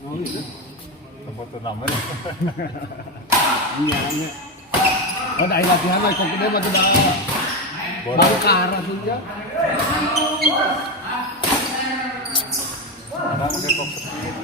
Oh gitu. Tempat turnamen. Iya kan ya. Oh, dari latihan lah, kok dia mah tidak baru ke arah saja. Ada pakai kok sedikit.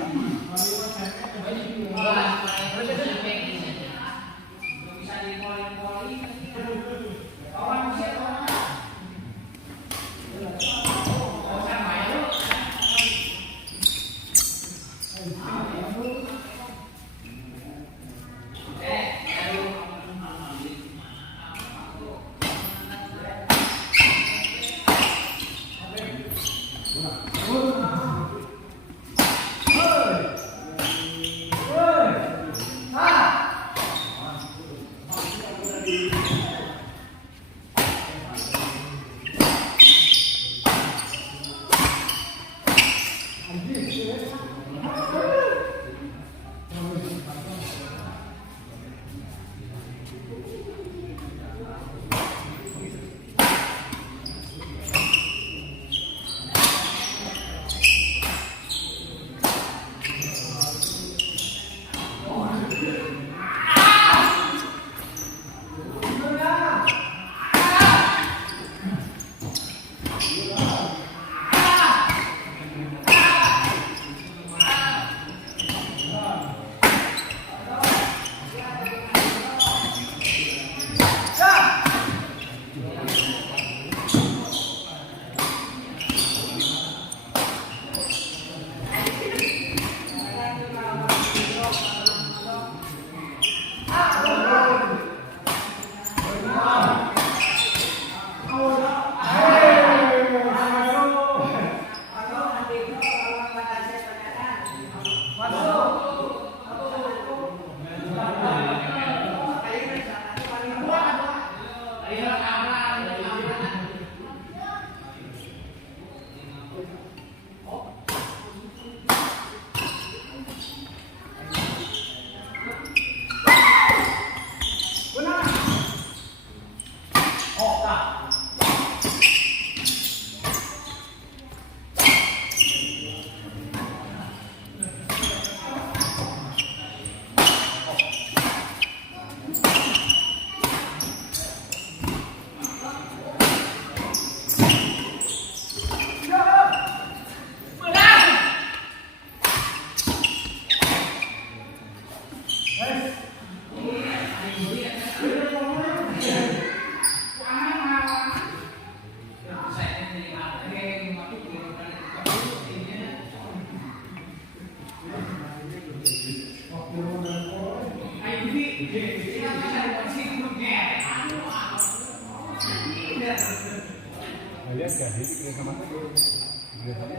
Lihat kan,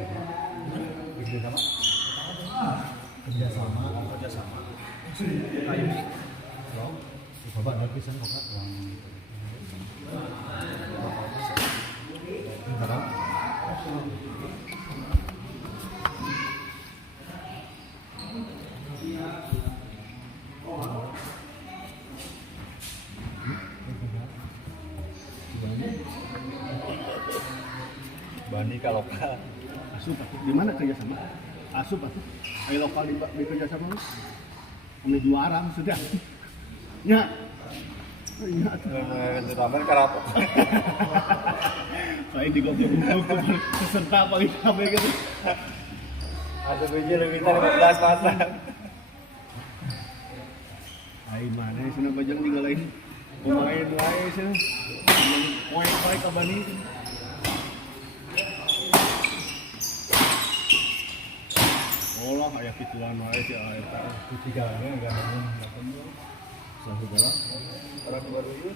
ini kerjasama kerjasama. Kayu ini, coba ada pisan kok uang. Sekarang. Bani kalau Asup di mana kerjasama? Asup. Ayo lokal di kerjasama lu. Ini juara sudah. Ya. Iya. turnamen karapok. Saya digobok-gobok peserta paling cabe gitu. Ada biji lebih dari 15 pasang. Ai mana sana bajang digalain. Pemain wae sih. Poin-poin ka Bani. Olah aya pituan wae sih aya teh. Tiga-tiganya enggak ada. Satu bola. Orang baru itu.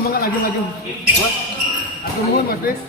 mangga laju. Buat. Aku mohon Mas Des.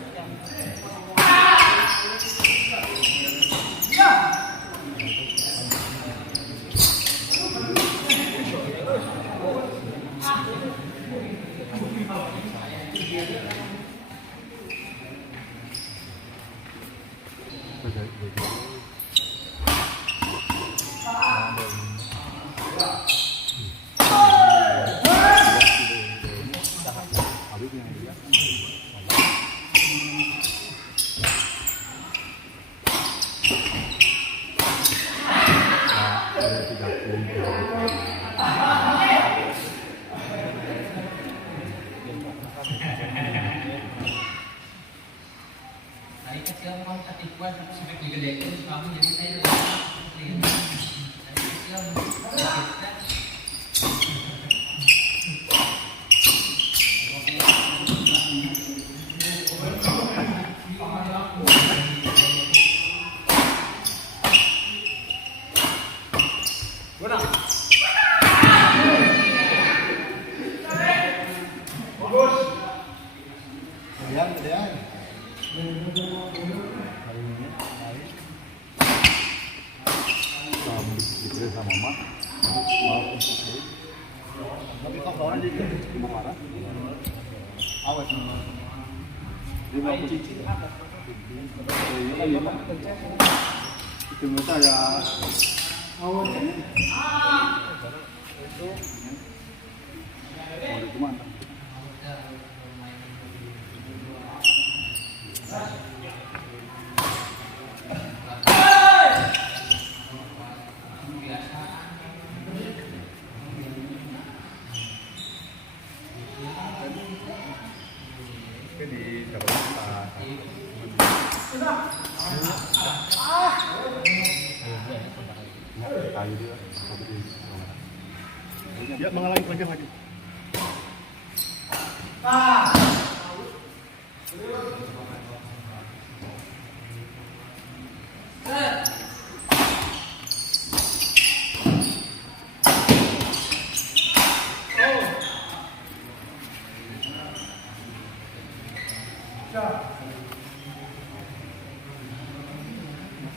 Tadi kecil memang ketipuan sampai digedein kamu jadi saya tadi kecil Kemudian. Diberi sama mak. Tapi kok kawan di marah. Awas. Lima cincin apa? Itu minta ya. Awas. Mau di mana? Di dapat kayu dia. Ya mengalami panjang maju.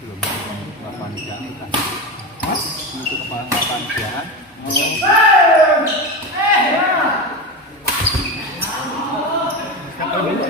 Belum lapan jangan kan? Untuk kepala lapan jangan. Siapa dulu?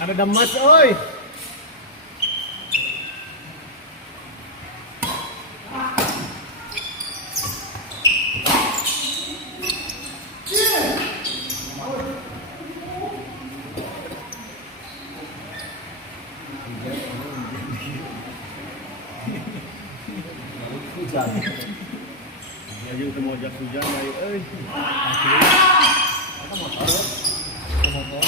Ada damas, oi. Hujan. Ya yung temu jas hujan baik, euy. Apa motor? Motor.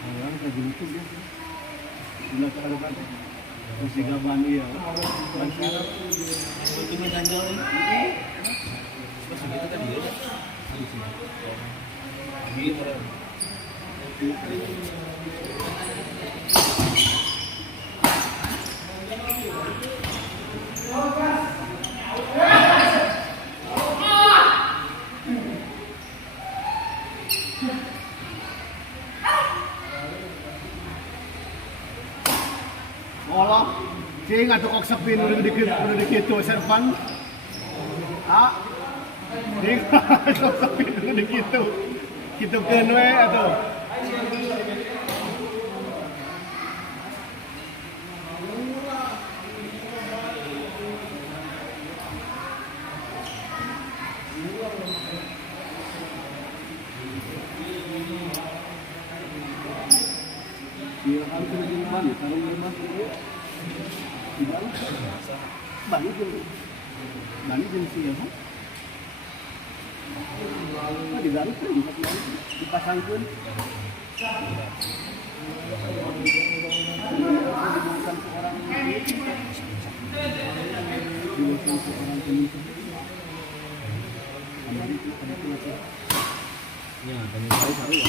Orang kayak gitu dia. Sudah terlalu mesti gaban dia. Masyarakat Cuma ganjol nih. Terus gitu kan dia. Gitu. Olah, sing atau kok sepi udah dikit tuh servan. Ah, sing kok sepi udah dikit tuh. Kita kenwe atau. Iya, harus di mana? Kalau di mana? Di mana? Balik dulu. Balik dulu sih ya, Pak. Di balik kan dipasangkan. Ya, dan yang saya tahu ya.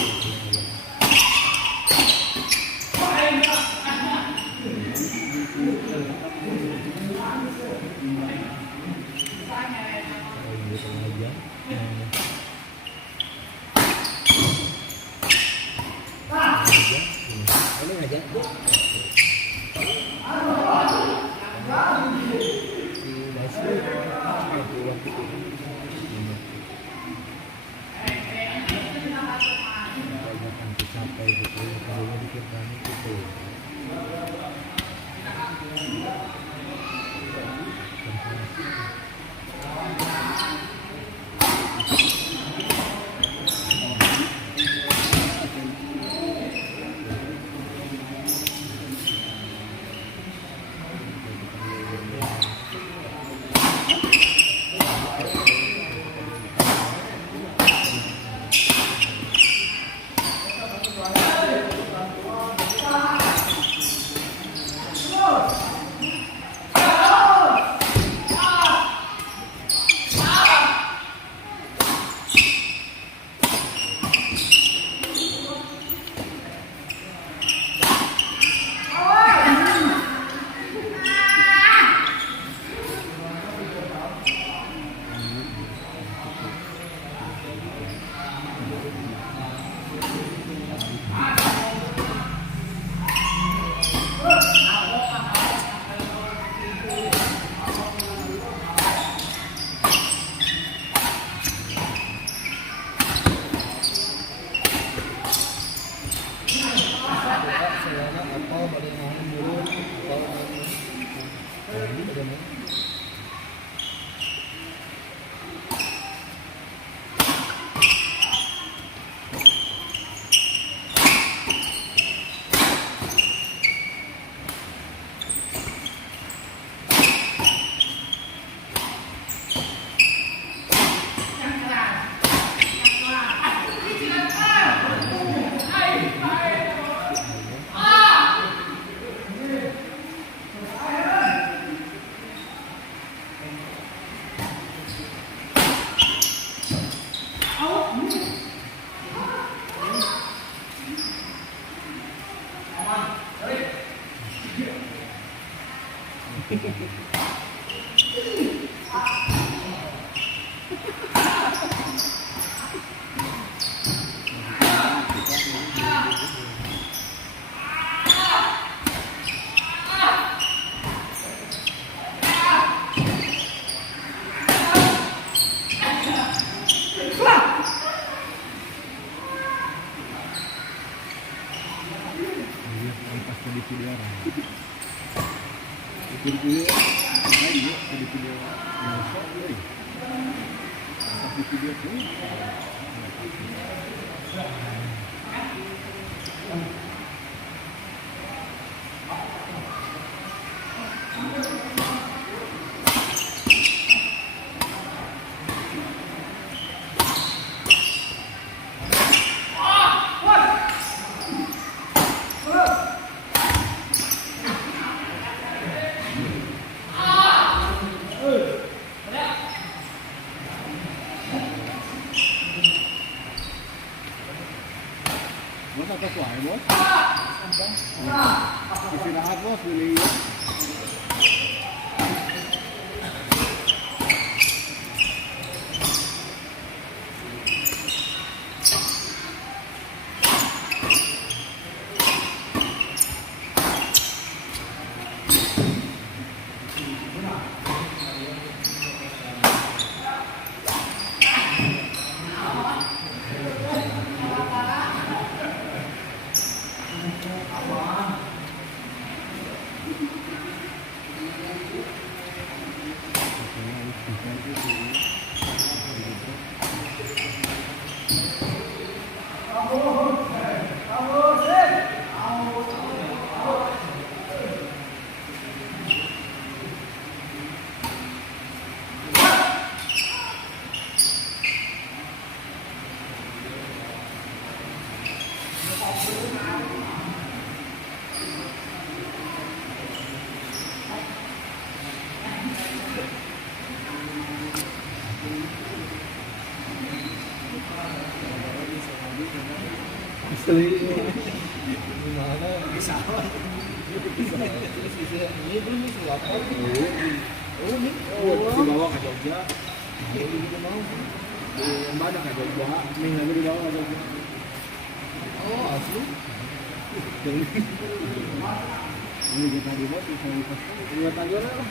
Oh, pada yang dulu. Ini ada mana? Bos apa kuai bos? Istirahat bos beli. Gimana? Bisa. Ini belum bisa apa? Oh, ini. Di bawah ke Jogja. Yang mana ke Jogja? Nih lagi di bawah ke Jogja. Oh, asli. Ini kita di bawah bisa di pos. Lihat aja lah.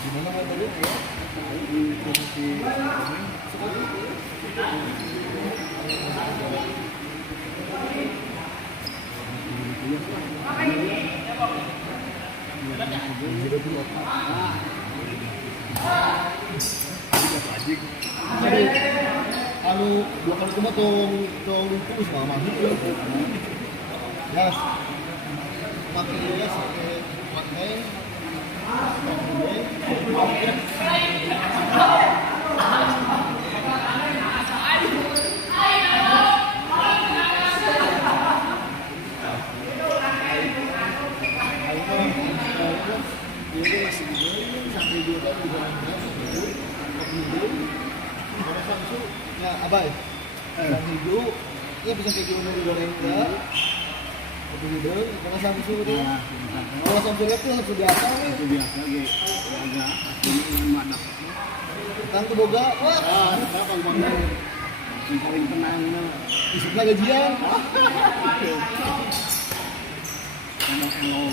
Gimana kan tadi? Di posisi Kalau 2 kali cuma tong terus nggak masuk ya. Yes. Pakai yes, pakai ya abai yang hijau ya bisa kayak gimana digoreng ya lebih hidung karena samsu dia kalau samsu itu langsung biasa nih itu biasa ge. Jaga aslinya dengan mana? kan tuh boga wah Kita bang-bang yang paling tenang na. isipnya gajian Elong.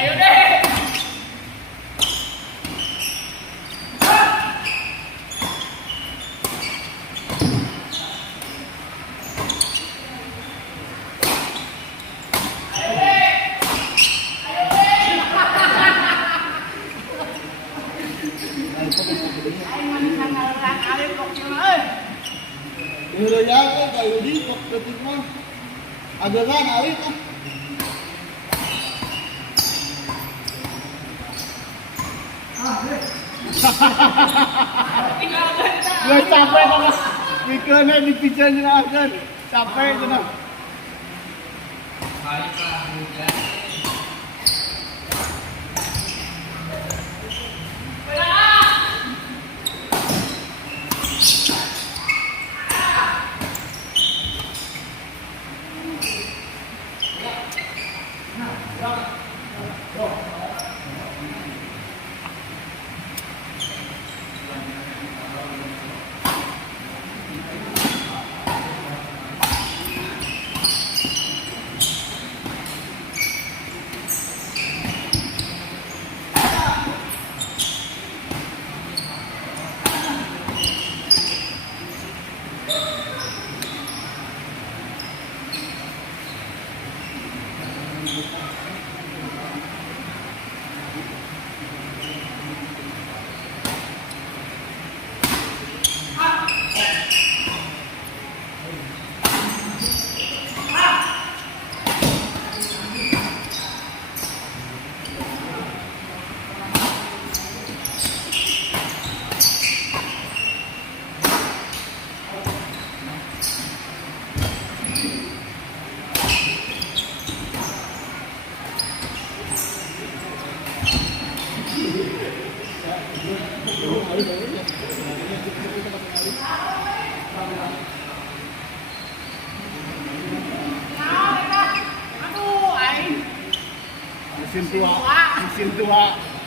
Ayo deh. Ketik mah. Adegan awit lah. Gue capek sama mikirnya di pikiran jenazah. Capek jenazah.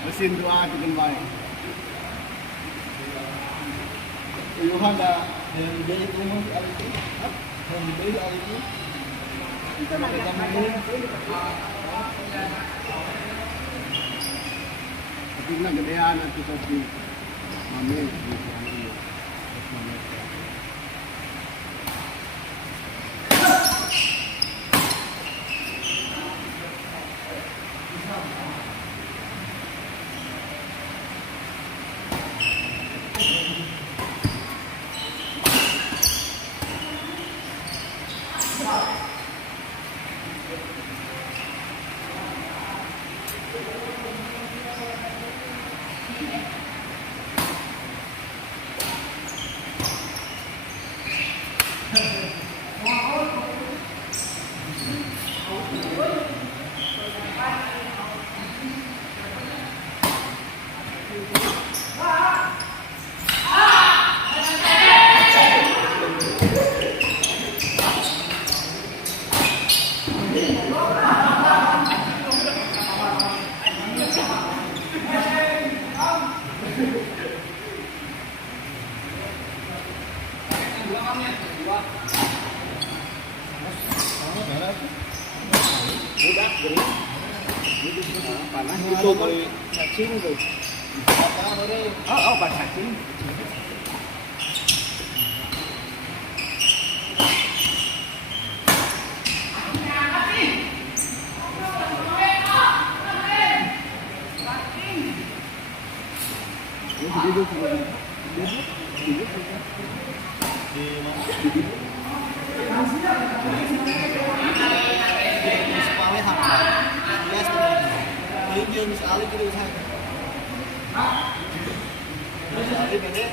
Mesin tua itu kan baik. Puluhan dah yang dibeli rumah di Alif itu. Yang dibeli di Alif itu. Itu lagi apa? Tapi na gedean itu kopi. Mami. Itu kali cacing tuh. Apa ada? Oh, pas cacing. Miss Ali gitu saya. Miss Ali gede.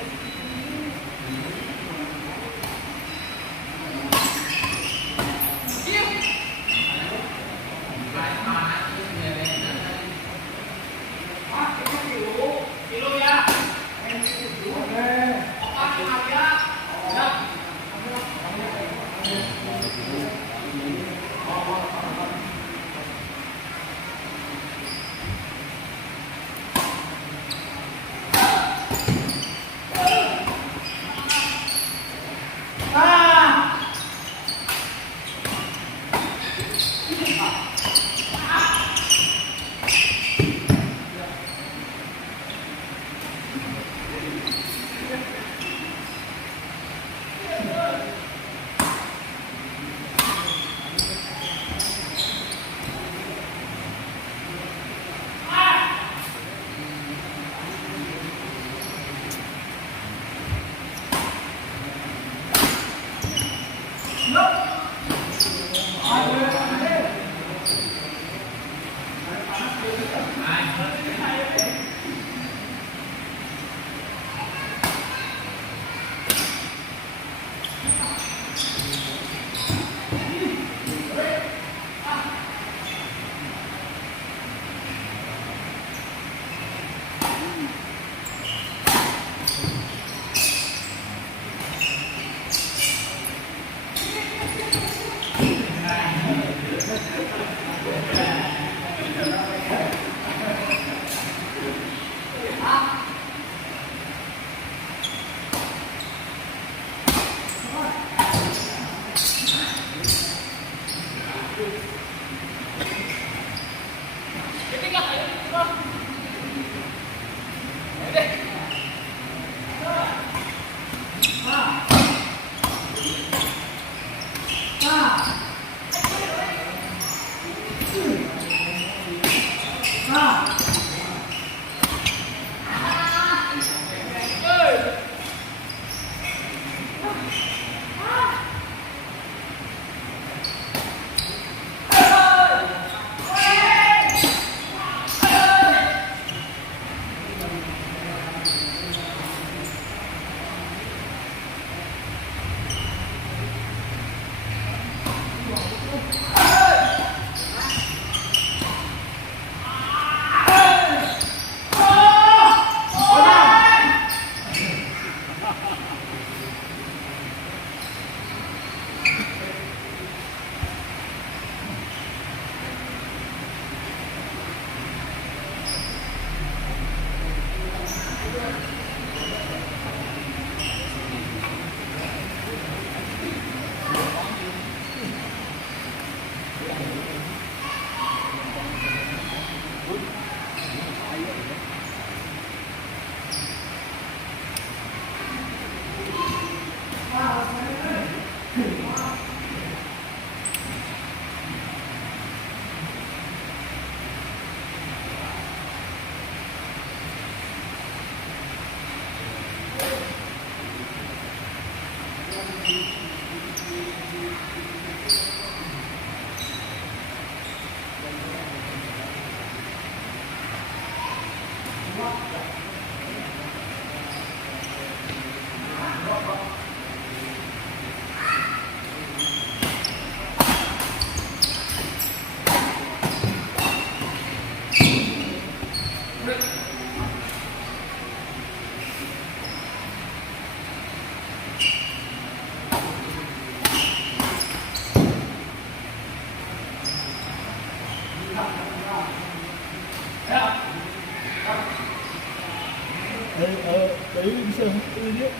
Đấy bisa ini dia.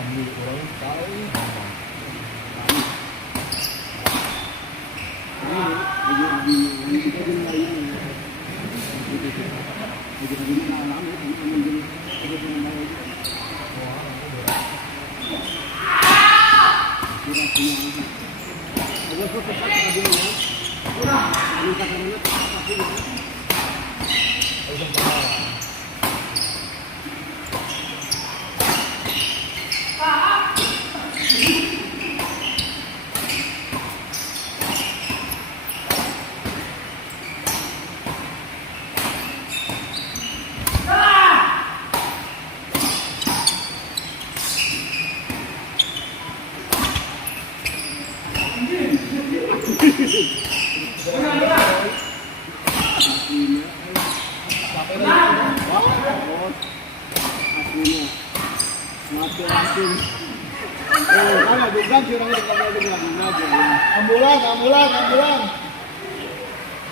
Ambil orang tahu.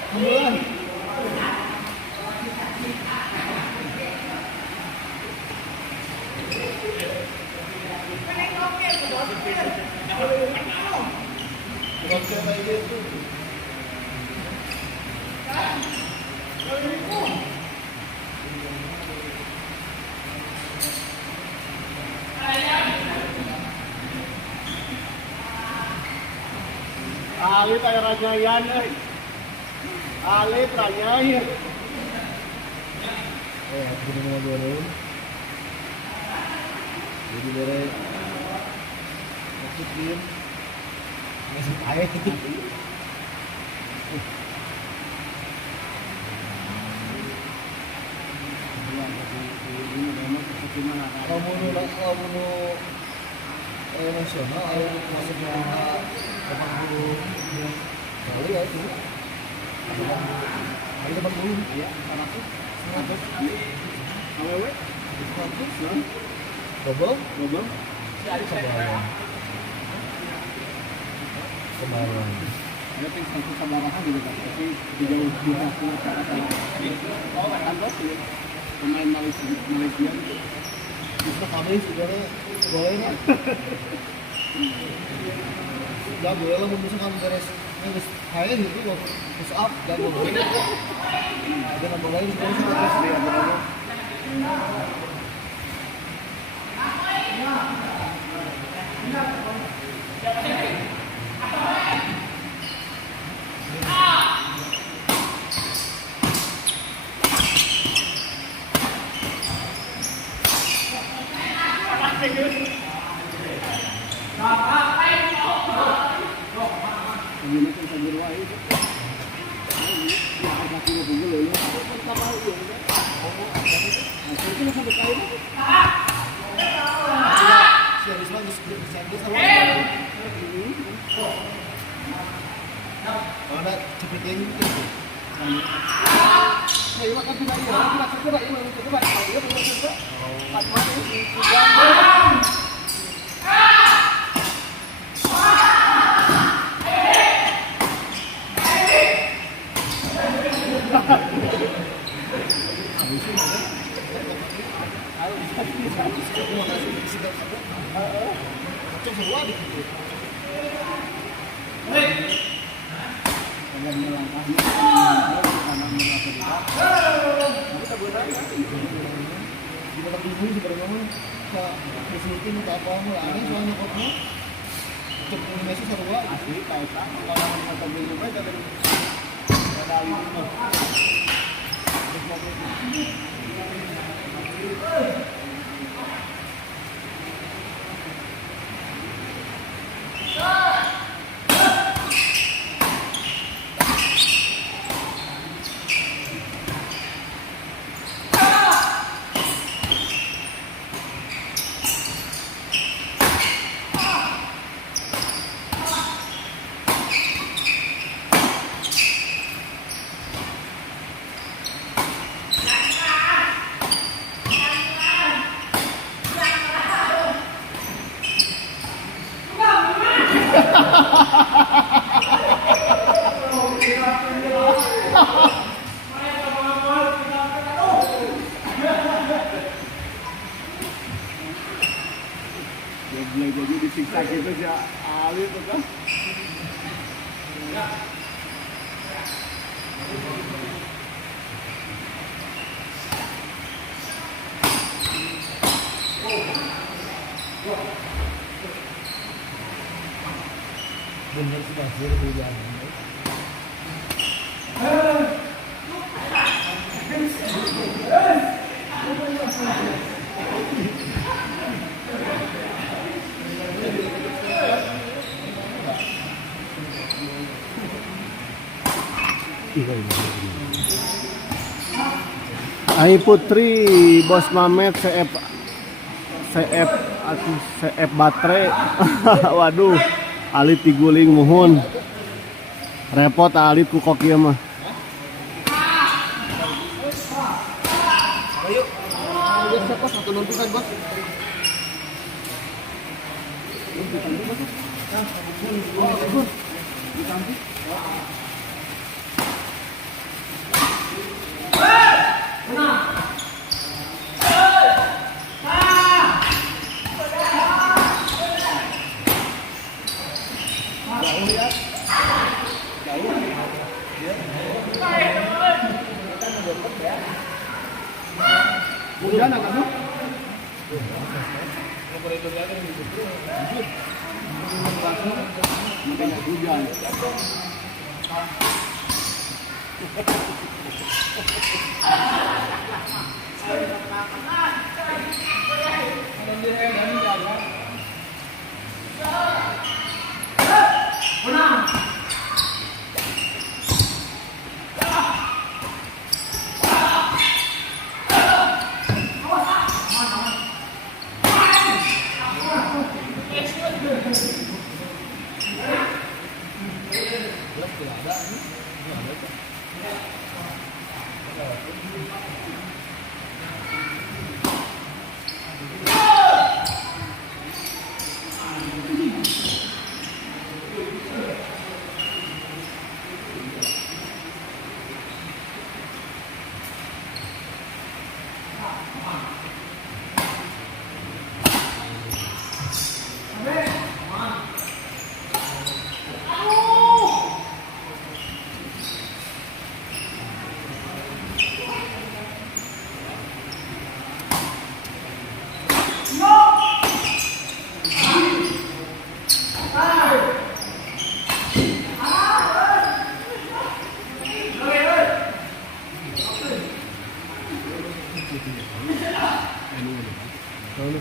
Ambulan. Ali tayo ranyayan eh. Ali ranyayan. Gini mga dulu. Jadi dari masukin masuk air itu. Kalau mau nasional air masuknya 80 kali ya itu. Ada 80 ya, 100 Awewe? 100 double kemarin Ada yang satu sabarahan gitu kan, tapi di jauh di aku kantor sih pemain Malaysia kita kami sebenarnya Boleh nih. Jago ya lah misalkan beres nulis saya gitu loh push up jago boleh. Ada nambah lagi terus dia benar. Jadi disiksa gitu si Ali tuh kan. Bener sih pasir hujan. Ai Putri Bos Mamet CF baterai. Waduh, alit diguling muhun. Repot alit ku koki mah. Ayo. Udah siapa satu nonton bos? Hujan kamu? Makanya hujan. Kalau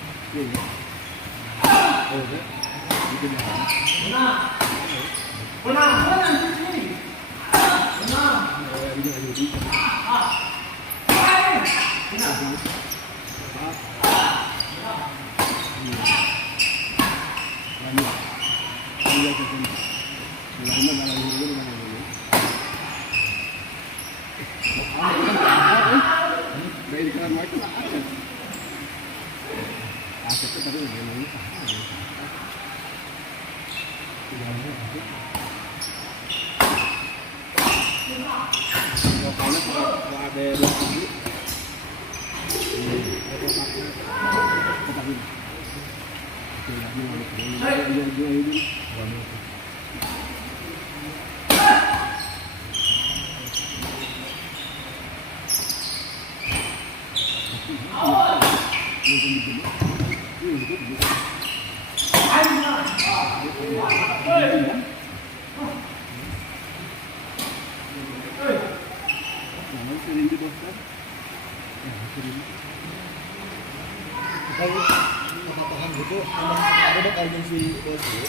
katakan gitu, emang ada dong agensi polisi.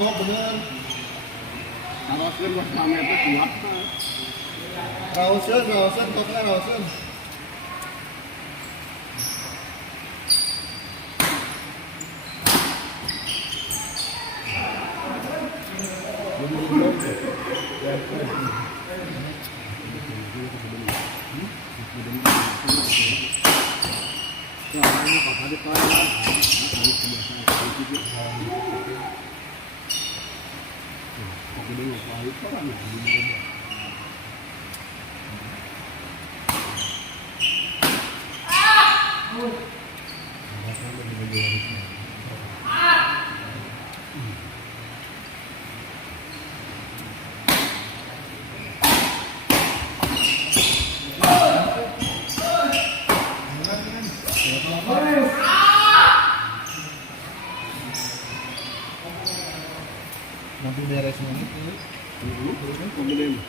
Kok bener. Harusnya buat pamernya kuat. Rausen, toknya rausen. Kemudian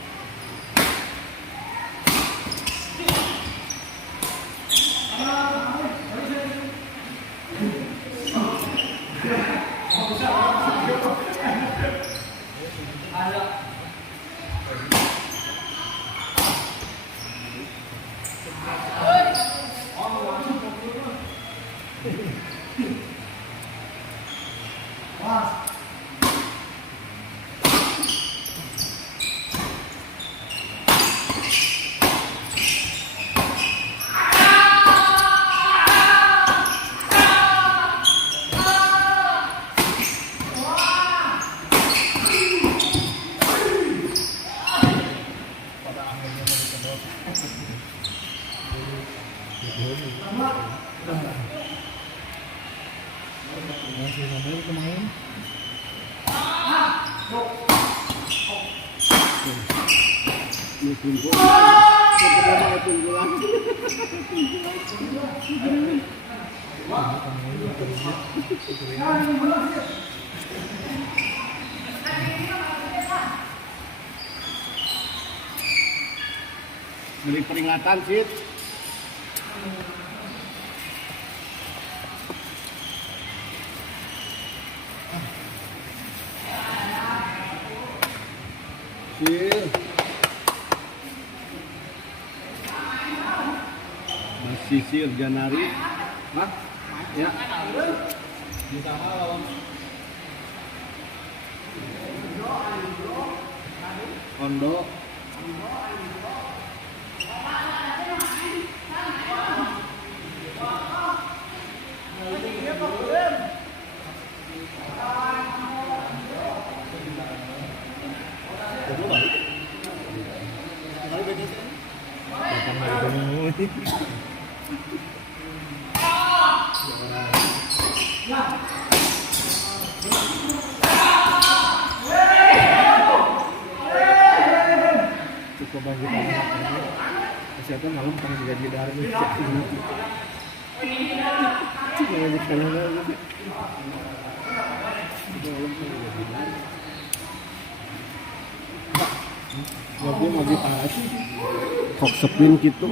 Masih sampai kemarin. ini kumpul. Sebenarnya kumpulan. Beri peringatan sih. Sisir Janari. Hah? Ya. Kondo. Cukup bagi kesehatan malam karena digaji dari lagi panas Kok sepin gitu.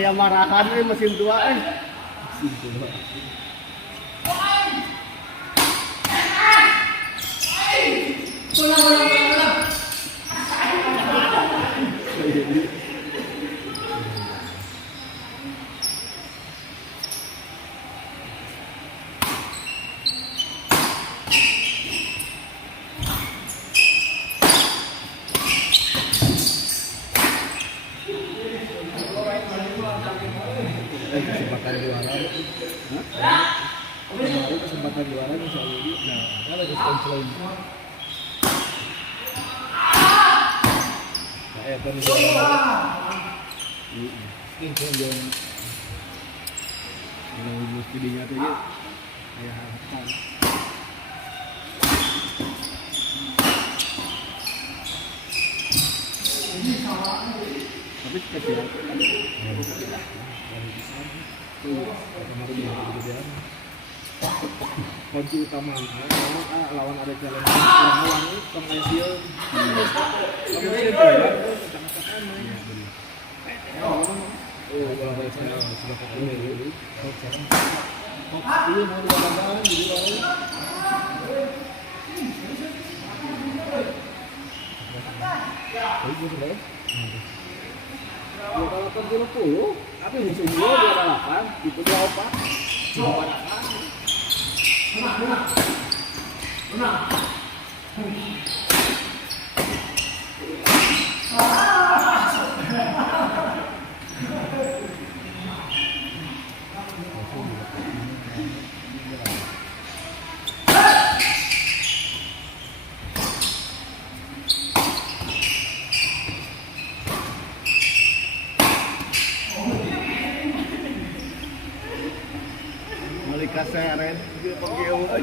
Ayam marahan ini mesin tua kesempatan juara. Kesempatan juara insya Allah. Nah, kalau sponsor ini. Nah, kan juara. Ini kan juara. Kalau mesti dinyata ya. Ya harapan. Tapi kecil. Kunci utama lawan ada challenge lawan pengasil apa yang musuh 28 itu 24 menang Balik kaseret dia pakai euy.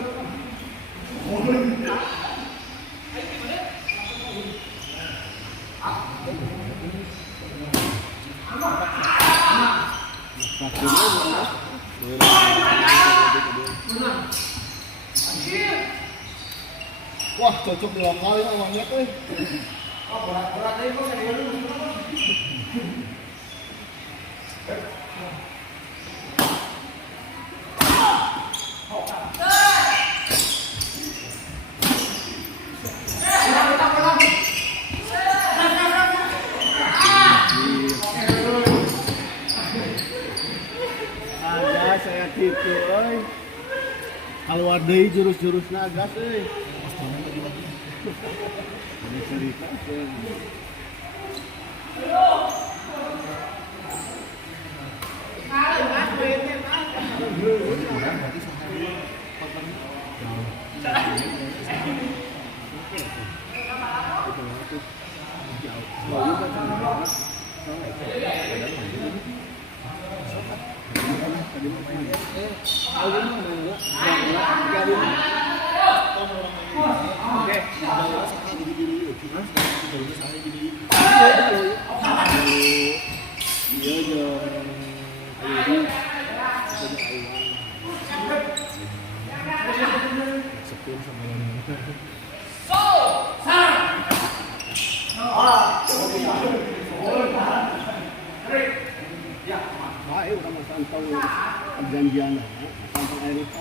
Wah, cocok di lokal ya uangnya tuh. Ada saya gitu euy. Keluar deui jurus-jurusna gas euy. Ada cerita euy. Baik udah masantau perjanjian, masantau air itu.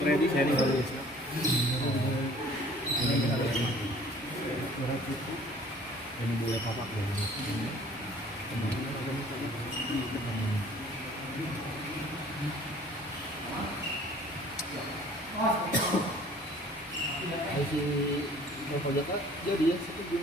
Ready sharing dulu. Ini boleh papak dulu. Si Novoja kan jadi ya setuju.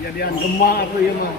Kejadian gemah apa ya mah.